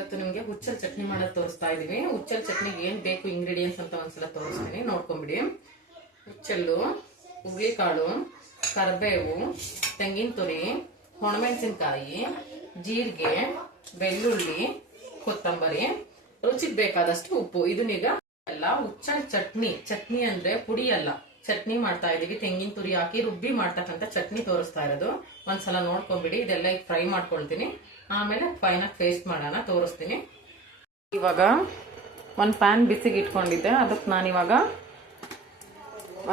ಇವತ್ತು ನಿಮಗೆ ಹುಚ್ಚಲ್ ಚಟ್ನಿ ಮಾಡೋದು ತೋರಿಸ್ತಾ ಇದೀವಿ. ಹುಚ್ಚಲ್ ಚಟ್ನಿಗೆ ಏನ್ ಬೇಕು ಇಂಗ್ರೀಡಿಯೆಂಟ್ಸ್ ಅಂತ ಒಂದ್ಸಲ ತೋರಿಸ್ತೀನಿ, ನೋಡ್ಕೊಂಬಿಡಿ. ಹುಚ್ಚಲ್ಲು, ಹುರುಳಿಕಾಳು, ಕರಿಬೇವು, ತೆಂಗಿನ ತುರಿ, ಒಣಮೆಣಸಿನಕಾಯಿ, ಜೀರಿಗೆ, ಬೆಳ್ಳುಳ್ಳಿ, ಕೊತ್ತಂಬರಿ, ರುಚಿಗೆ ಬೇಕಾದಷ್ಟು ಉಪ್ಪು. ಇದನ್ನೀಗ ಎಲ್ಲ ಹುಚ್ಚಲ್ ಚಟ್ನಿ ಅಂದ್ರೆ ಪುಡಿ ಅಲ್ಲ, ಚಟ್ನಿ ಮಾಡ್ತಾ ಇದೀವಿ. ತೆಂಗಿನ ತುರಿ ಹಾಕಿ ರುಬ್ಬಿ ಮಾಡ್ತಕ್ಕಂಥ ಚಟ್ನಿ ತೋರಿಸ್ತಾ ಇರೋದು. ಒಂದ್ಸಲ ನೋಡ್ಕೊಂಡ್ಬಿಡಿ. ಇದೆಲ್ಲ ಈಗ ಫ್ರೈ ಮಾಡ್ಕೊಳ್ತೀನಿ, ಆಮೇಲೆ ಫೈನಾಗಿ ಪೇಸ್ಟ್ ಮಾಡೋಣ, ತೋರಿಸ್ತೀನಿ. ಇವಾಗ ಒಂದು ಪ್ಯಾನ್ ಬಿಸಿಗೆ ಇಟ್ಕೊಂಡಿದ್ದೆ. ಅದಕ್ಕೆ ನಾನಿವಾಗ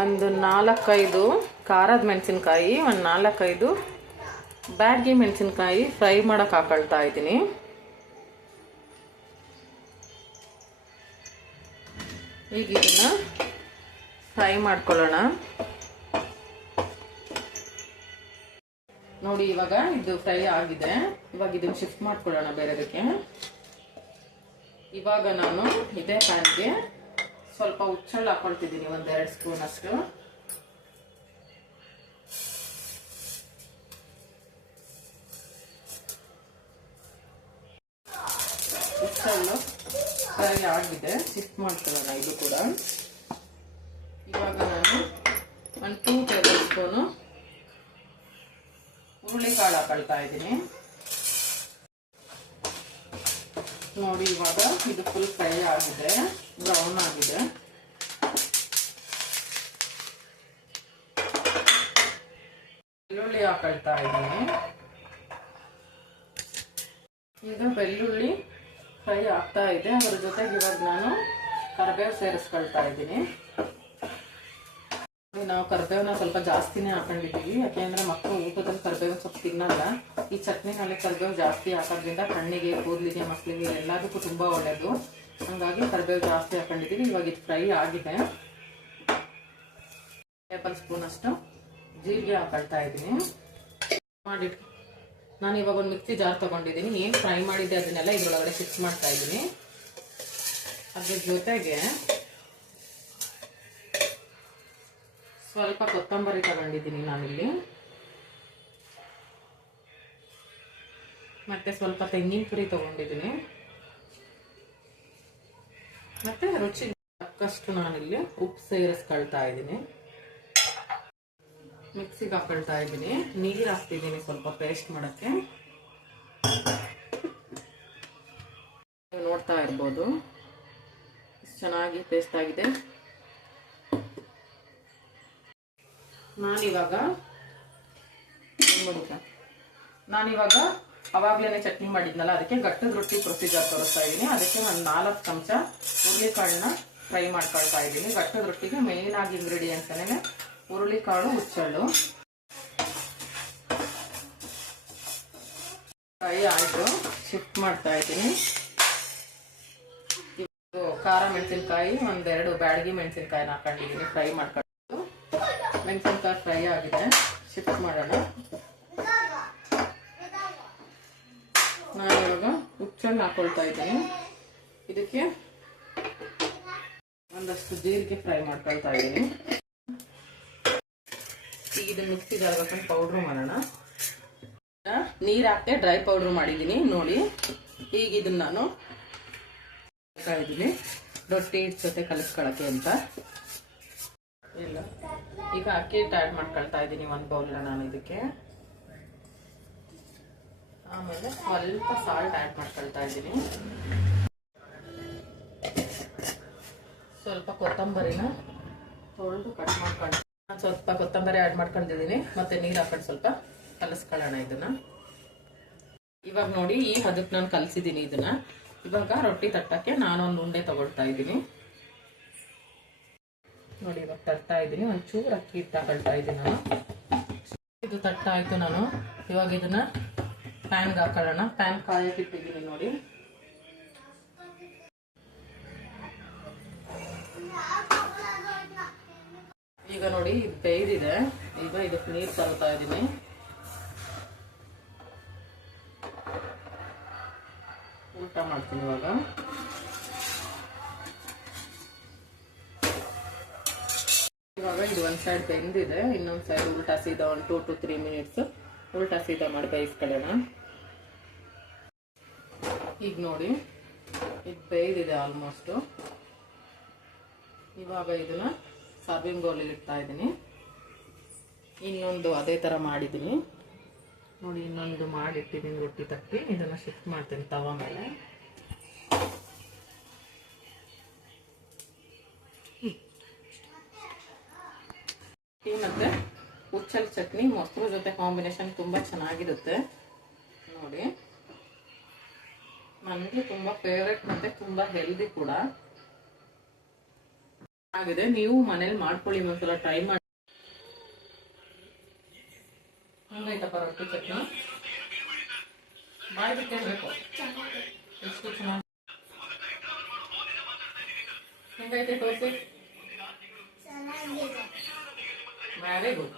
ಒಂದು 4-5 ಖಾರದ ಮೆಣಸಿನ್ಕಾಯಿ, ಒಂದು 4-5 ಬ್ಯಾಡಗಿ ಮೆಣಸಿನ್ಕಾಯಿ ಫ್ರೈ ಮಾಡಕ್ ಹಾಕೊಳ್ತಾ ಇದ್ದೀನಿ. ಈಗ ಇದನ್ನ ಫ್ರೈ ಮಾಡ್ಕೊಳ್ಳೋಣ. ನೋಡಿ, ಇವಾಗ ಇದು ಫ್ರೈ ಆಗಿದೆ. ಇವಾಗ ಇದನ್ನ ಶಿಫ್ಟ್ ಮಾಡ್ಕೊಳ್ಳೋಣ ಬೇರೆದಕ್ಕೆ. ಇವಾಗ ನಾನು ಇದೇ ಪ್ಯಾನ್ಗೆ ಸ್ವಲ್ಪ ಹುಚ್ಚಳ್ಳು ಹಾಕೊಳ್ತಿದ್ದೀನಿ, 1-2 ಸ್ಪೂನ್ ಅಷ್ಟು. ಹುಚ್ಚಳ್ಳು ಫ್ರೈ ಆಗಿದೆ, ಶಿಫ್ಟ್ ಮಾಡ್ಕೊಳ್ಳೋಣ ಇದು ಕೂಡ. ಇವಾಗ ನಾನು 1-2 ಟೇಬಲ್ ಸ್ಪೂನು ಹುರುಳಿಕಾಳು ಹಾಕೊಳ್ತಾ ಇದ್ದೀನಿ. ನೋಡಿ, ಇವಾಗ ಇದು ಫುಲ್ ಫ್ರೈ ಆಗಿದೆ, ಬ್ರೌನ್ ಆಗಿದೆ. ಬೆಳ್ಳುಳ್ಳಿ ಹಾಕೊಳ್ತಾ ಇದ್ದೀನಿ. ಈಗ ಬೆಳ್ಳುಳ್ಳಿ ಫ್ರೈ ಆಗ್ತಾ ಇದೆ. ಅದ್ರ ಜೊತೆಗೆ ಇವಾಗ ನಾನು ಕರಿಬೇವು ಸೇರಿಸ್ಕೊಳ್ತಾ ಇದ್ದೀನಿ. ನಾವು ಕರಿಬೇವನ್ನ ಸ್ವಲ್ಪ ಜಾಸ್ತಿನೇ ಹಾಕೊಂಡಿದ್ದೀವಿ, ಯಾಕೆಂದ್ರೆ ಮಕ್ಕಳು ಊಟದಲ್ಲಿ ಕರಿಬೇವು ಸ್ವಲ್ಪ ತಿನ್ನಲ್ಲ. ಈ ಚಟ್ನಿನಲ್ಲಿ ಕರಿಬೇವು ಜಾಸ್ತಿ ಹಾಕೋದ್ರಿಂದ ಕಣ್ಣಿಗೆ, ಕೂದಲಿಗೆ, ಮಕ್ಕಳಿಗೆ ಎಲ್ಲದಕ್ಕೂ ತುಂಬಾ ಒಳ್ಳೇದು. ಹಂಗಾಗಿ ಕರಿಬೇವು ಜಾಸ್ತಿ ಹಾಕೊಂಡಿದ್ದೀವಿ. ಇವಾಗ ಇದು ಫ್ರೈ ಆಗಿದೆ. 1 ಟೇಬಲ್ ಸ್ಪೂನ್ ಅಷ್ಟು ಜೀರಿಗೆ ಹಾಕೊಳ್ತಾ ಇದ್ದೀನಿ. ನಾನು ಇವಾಗ ಒಂದು ಮಿಕ್ಸಿ ಜಾರ್ ತಗೊಂಡಿದ್ದೀನಿ. ಏನು ಫ್ರೈ ಮಾಡಿದ್ದೆ ಅದನ್ನೆಲ್ಲ ಇದ್ರೊಳಗಡೆ ಶಿಫ್ಟ್ ಮಾಡ್ತಾ ಇದ್ದೀನಿ. ಅದ್ರ ಜೊತೆಗೆ ಸ್ವಲ್ಪ ಕೊತ್ತಂಬರಿ ತಗೊಂಡಿದ್ದೀನಿ ನಾನಿಲ್ಲಿ, ಮತ್ತೆ ಸ್ವಲ್ಪ ತೆಂಗಿನ ತುರಿ ತಗೊಂಡಿದ್ದೀನಿ, ಮತ್ತೆ ರುಚಿಗೆ ತಕ್ಕಷ್ಟು ನಾನಿಲ್ಲಿ ಉಪ್ಪು ಸೇರಿಸ್ಕೊಳ್ತಾ ಇದ್ದೀನಿ. ಮಿಕ್ಸಿಗೆ ಹಾಕೊಳ್ತಾ ಇದ್ದೀನಿ. ನೀರು ಹಾಕ್ತಿದ್ದೀನಿ ಸ್ವಲ್ಪ ಪೇಸ್ಟ್ ಮಾಡಕ್ಕೆ. ನೋಡ್ತಾ ಇರ್ಬೋದು ಚೆನ್ನಾಗಿ ಪೇಸ್ಟ್ ಆಗಿದೆ. ನಾನಿವಾಗ ಅವಾಗ್ಲೇನೆ ಚಟ್ನಿ ಮಾಡಿದ್ನಲ್ಲ, ಅದಕ್ಕೆ ಗಟ್ಟದ ರೊಟ್ಟಿ ಪ್ರೊಸೀಜರ್ ತೋರಿಸ್ತಾ ಇದ್ದೀನಿ. ಅದಕ್ಕೆ ಒಂದು 4 ಚಮಚ ಹುರುಳಿಕಾಳನ್ನ ಫ್ರೈ ಮಾಡ್ಕೊಳ್ತಾ ಇದ್ದೀನಿ. ಗಟ್ಟದ ರೊಟ್ಟಿಗೆ ಮೇನ್ ಆಗಿ ಇಂಗ್ರೀಡಿಯೆಂಟ್ಸ್ ಏನೇನೆ ಹುರುಳಿಕಾಳು, ಹುಚ್ಚಳ್ಳು. ಫ್ರೈ ಆಯಿತು, ಶಿಫ್ಟ್ ಮಾಡ್ತಾ ಇದ್ದೀನಿ. ಇದು ಖಾರ ಮೆಣಸಿನ್ಕಾಯಿ, 1-2 ಬ್ಯಾಡಗಿ ಮೆಣಸಿನ್ಕಾಯಿನ ಹಾಕೊಂಡಿದ್ದೀನಿ, ಫ್ರೈ ಮಾಡ್ಕೊಂಡು. ಮೆಣಸಿನ್ಕಾಯಿ ಫ್ರೈ ಆಗಿದೆ, ಶಿಫ್ಟ್ ಮಾಡೋಣ. ನಾನು ಇವಾಗ ಹುಚ್ಚಳ್ಳು ಹಾಕೊಳ್ತಾ ಇದ್ದೀನಿ. ಇದಕ್ಕೆ ಒಂದಷ್ಟು ಜೀರಿಗೆ ಫ್ರೈ ಮಾಡ್ಕೊಳ್ತಾ ಇದ್ದೀನಿ. ಈಗ ಇದನ್ನ ಮಿಕ್ಸಿ ಜಾರ್ಗೆ ಹಾಕೊಂಡು ಪೌಡ್ರು ಮಾಡೋಣ. ನೀರು ಹಾಕ್ತೆ ಡ್ರೈ ಪೌಡ್ರು ಮಾಡಿದ್ದೀನಿ ನೋಡಿ. ಈಗ ಇದನ್ನ ನಾನು ಇದ್ದೀನಿ ರೊಟ್ಟಿ ಜೊತೆ ಕಲಿಸ್ಕೊಳಕ್ಕೆ ಅಂತ. ಇಲ್ಲ, ಈಗ ಅಕ್ಕಿ ಹಿಟ್ಟು ಆ್ಯಡ್ ಮಾಡ್ಕೊಳ್ತಾ ಇದ್ದೀನಿ 1 ಬೌಲ್ನ ನಾನು ಇದಕ್ಕೆ. ಆಮೇಲೆ ಸ್ವಲ್ಪ ಸಾಲ್ಟ್ ಆ್ಯಡ್ ಮಾಡ್ಕೊಳ್ತಾ ಇದ್ದೀನಿ. ಸ್ವಲ್ಪ ಕೊತ್ತಂಬರಿನ ತೊಳೆದು ಕಟ್ ಮಾಡ್ಕೊಂಡು ಸ್ವಲ್ಪ ಕೊತ್ತಂಬರಿ ಆ್ಯಡ್ ಮಾಡ್ಕೊಂಡಿದ್ದೀನಿ. ಮತ್ತೆ ನೀರು ಹಾಕೊಂಡು ಸ್ವಲ್ಪ ಕಲಿಸ್ಕೊಳ್ಳೋಣ ಇದನ್ನ. ಇವಾಗ ನೋಡಿ, ಈ ಹದಕ್ಕೆ ನಾನು ಕಲಿಸಿದ್ದೀನಿ ಇದನ್ನ. ಇವಾಗ ರೊಟ್ಟಿ ತಟ್ಟಕ್ಕೆ ನಾನೊಂದು ಉಂಡೆ ತಗೊಳ್ತಾ ಇದ್ದೀನಿ. ನೋಡಿ, ಇವಾಗ ತಟ್ತಾ ಇದ್ದೀನಿ. ಒಂಚೂರು ಅಕ್ಕಿ ಹಿಟ್ಟು ಹಾಕೊಳ್ತಾ ಇದ್ದೀನಿ ನಾನು. ಇದು ತಟ್ಟಾಯ್ತು. ನಾನು ಇವಾಗ ಇದನ್ನ ಪ್ಯಾನ್ಗೆ ಹಾಕೊಳ್ಳೋಣ. ಪ್ಯಾನ್ ಕಾಯಕ್ಕೆ ಇಟ್ಟಿದ್ದೀನಿ ನೋಡಿ. ಈಗ ನೋಡಿ, ಇದು ಬೇಯ್ದಿದೆ. ಈಗ ಇದಕ್ಕೆ ನೀರು ತರ್ತಾ ಇದ್ದೀನಿ. ಊಟ ಮಾಡ್ತೀನಿ ಇವಾಗ. ಇವಾಗ ಇದು ಒಂದು ಸೈಡ್ ಬೆಂದಿದೆ, ಇನ್ನೊಂದು ಸೈಡ್ ಉಲ್ಟಾ ಸೀದಾ 1 to 3 minutes ಉಲ್ಟಾ ಸೀದಾ ಮಾಡಿ ಬೇಯಿಸ್ಕೊಳ್ಳೋಣ. ಈಗ ನೋಡಿ ಇದು ಬೇಯ್ದಿದೆ ಆಲ್ಮೋಸ್ಟು. ಇವಾಗ ಇದನ್ನ ಸರ್ವಿಂಗ್ ಬೌಲಿಗೆ ಇಡ್ತಾ ಇದ್ದೀನಿ. ಇನ್ನೊಂದು ಅದೇ ಥರ ಮಾಡಿದ್ದೀನಿ ನೋಡಿ, ಇನ್ನೊಂದು ಮಾಡಿಟ್ಟಿದ್ದೀನಿ ರೊಟ್ಟಿ ತಟ್ಟಿ. ಇದನ್ನು ಶಿಫ್ಟ್ ಮಾಡ್ತೀನಿ ತವ ಮೇಲೆ. ಟೀ ಮತ್ತು ಹುಚ್ಚಲ್ ಚಟ್ನಿ ಮೊಸರು ಜೊತೆ ಕಾಂಬಿನೇಷನ್ ತುಂಬ ಚೆನ್ನಾಗಿರುತ್ತೆ ನೋಡಿ. ನನಗೆ ತುಂಬ ಫೇವ್ರೆಟ್ ಮತ್ತು ತುಂಬ ಹೆಲ್ದಿ ಕೂಡ ಆಗಿದೆ. ನೀವು ಮನೇಲಿ ಮಾಡ್ಕೊಳ್ಳಿ, ಒಂದ್ಸಲ ಟ್ರೈ ಮಾಡಿ. ಹಂಗೈತಪ್ಪ ರೊಟ್ಟಿ ಚಟ್ನಿ, ಬಾಯಿ ಬಿಟ್ಟಿರ್ಬೇಕು. ಎಷ್ಟು ಚೆನ್ನಾಗಿ ಹೆಂಗೈತೆ ತೋರಿಸಿ. Very good.